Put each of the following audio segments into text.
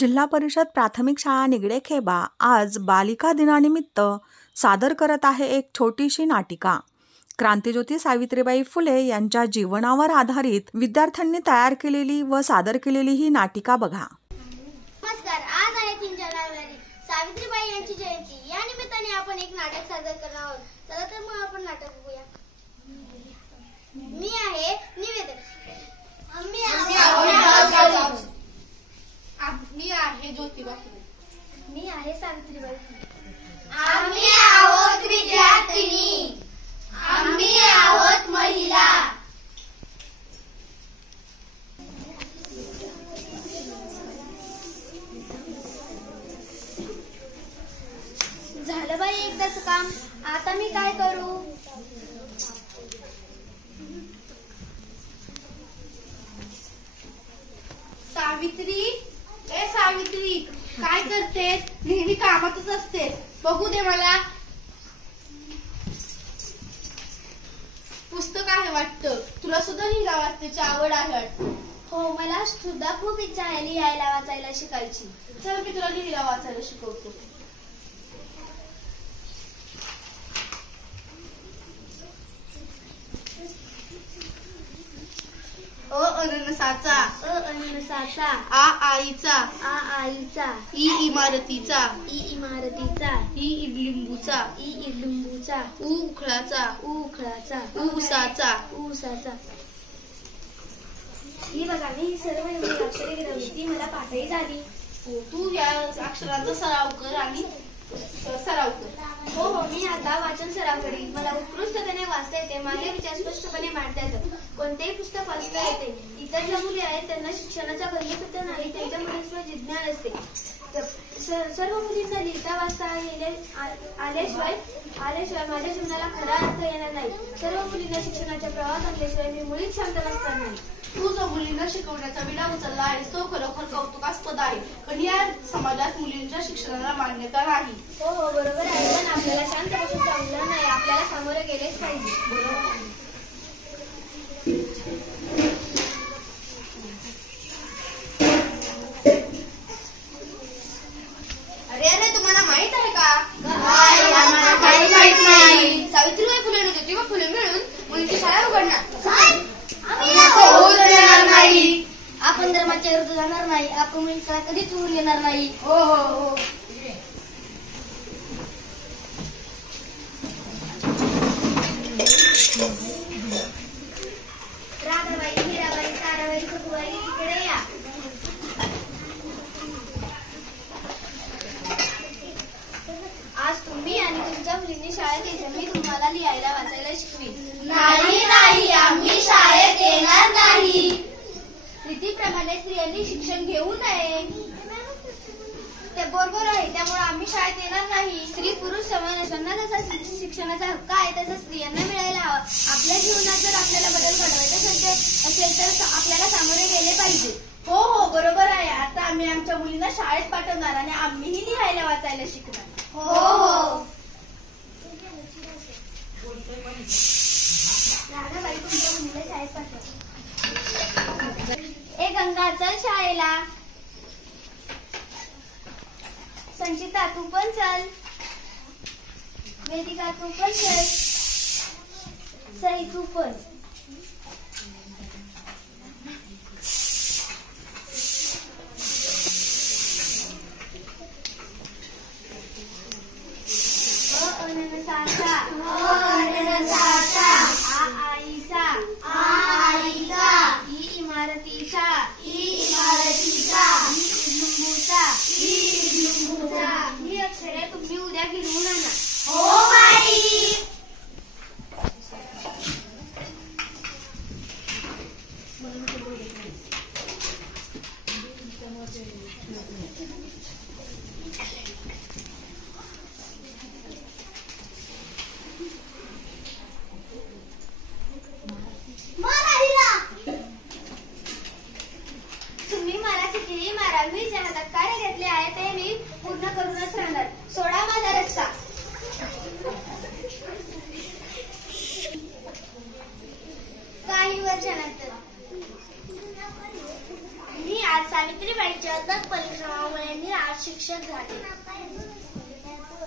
जिल्हा परिषद प्राथमिक शाळा निगडेखेबा आज बालिका दिनानिमित्त सादर करत आहे एक छोटीशी नाटिका। क्रांतिज्योती सावित्रीबाई फुले यांच्या जीवनावर आधारित विद्यार्थ्यांनी तयार केलेली व सादर केलेली ही नाटिका बघा। नमस्कार, आज आहे 3 जानेवारी सावित्रीबाई यांची जयंती। या निमित्ताने आपण एक नाटक सादर करणार आहोत। चला तर मग आपण नाटक बघूया। मी आहे निवेदक। मी आहे ज्योतिबा फुले। मी आहे सावित्रीबाई फुले। आम्ही आहोत विद्यार्थिनी। आम्ही आहोत महिला। झालं बाई एकदाच काम, आता मी काय करू? सावित्री, ए सावित्री, काय करतेस? नेहमी कामातच असतेस। बघू दे मला। पुस्तक आहे वाटतं। तुला सुद्धा लिहिला वाचण्याची आवड आहे वाटतं। हो, मला सुद्धा खूप इच्छा आहे लिहायला वाचायला शिकायची। चल मी तुला लिहिला वाचायला शिकवतो। अ अननसाचा, अ अननसाचा, आ आईचा, आ आईचा, ई इमारतीचा, ई इमारतीचा, ई इडलिंबूचा, ई इडलिंबूचा, उ उखळाचा, उ उखळाचा, उ उसाचा, उ उसाचा। ही बघा, मी ही सर्व एवढी अक्षरे गिरवली, ती मला पाठही झाली। तू या अक्षरांचा सराव कर आणि सराव कर। हो हो, मी आता वाचन सराव करीन। मला उत्कृष्टपणे वाचता येते, माझे विचार स्पष्टपणे मांडता येतात, कोणतेही पुस्तक वाचता येते। इतर ज्या मुली आहेत त्यांना शिक्षणाचा गंध सुद्धा नाही, त्यांच्यामध्ये जिज्ञास असते। सर्व मुलींना लिहिता वाचता आल्याशिवाय माझ्या जीवनाला खरा अर्थ येणार नाही। सर्व मुलींना शिक्षणाच्या प्रवाहात आणल्याशिवाय मी मुळीच शांत बसणार नाही। तू जो मुलींना शिकवण्याचा विडा उचलला आहेस तो खरोखर कौतुकास्पद आहे, पण या समाजात मुलींच्या शिक्षणाला मान्यता नाही। हो हो, बरोबर आहे, पण आपल्याला शांत बसून चालणार नाही, आपल्याला सामोरे गेलेच पाहिजे। बरोबर आहे। अरे तुम्हाला माहित आहे का? आम्हाला काही माहित नाही। सावित्रीबाई फुले आणि ज्योतिबा फुले मिळून मुलींची शाळा उघडणार। नाही, आपण धर्माच्या विरुद्ध जाणार नाही, आपण मुलींना कधीच होऊन येणार नाही। हो हो हो। राधाबाई, मीराबाई, ताराबाई, सखुबाई, इकडे या। आज तुम्ही आणि तुमच्या मुलींनी शाळेत यायचं, मी तुम्हाला लिहायला वाचायला शिकवीन। नाही, आम्ही शाळेत येणार नाही। रीतीप्रमाणे स्त्रियांनी शिक्षण घेऊ नये, ते बरोबर आहे, त्यामुळे आम्ही शाळेत येणार नाही। स्त्री पुरुष समान असताना जसा शिक्षणाचा हक्क आहे तसा स्त्रियांना मिळायला हवा। आपल्या जीवनात जर आपल्याला बदल घडवायचा असेल तर आपल्याला सामोरे गेले पाहिजे। हो हो, बरोबर आहे। आता आम्ही आमच्या मुलींना शाळेत पाठवणार आणि आम्हीही लिहायला वाचायला शिकणार। हो हो। राधाबाई, तुमच्या मुलीला शाळेत पाठवा। ए गंगा, चल शाळेला। संचिता, तू पण चल। वेदिका, तू पण चल। सई, तू पण। अननसाचा, आ आईचा, ई इमारतीचा, ई इडलिंबूचा। ही अक्षरे तुम्ही उद्या गिरवून आणा। हो बाई। तुम्ही मला कितीही मारा, मी ज्या हातात कार्य घेतले आहे ते मी पूर्ण करूनच राहणार। सोडा माझा रस्ता। काही वर्षानंतर मी आज सावित्रीबाईंच्या अथक परिश्रमामुळे शिक्षक झाले.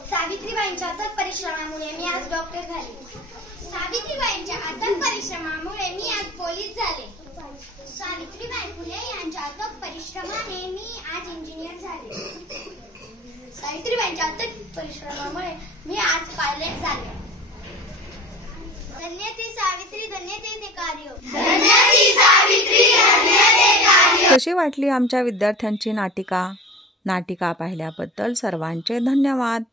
सावित्रीबाईंच्या अथक परिश्रमामुळे मी आज डॉक्टर झाले. सावित्रीबाईंच्या अथक परिश्रमामुळे मी आज पोलीस झाले. सावित्रीबाई फुले यांच्या अथक परिश्रमाने मी आज इंजिनियर झाले. सावित्रीबाईंच्या अथक परिश्रमामुळे मी आज पायलट झाले. धन्य ती सावित्री, धन्य ते कार्य. धन्य ती सावित्री, धन्य ते कार्य. कशी वाटली आमच्या विद्यार्थ्यांची नाटिका? नाटिका पाहिल्याबद्दल सर्वांचे धन्यवाद.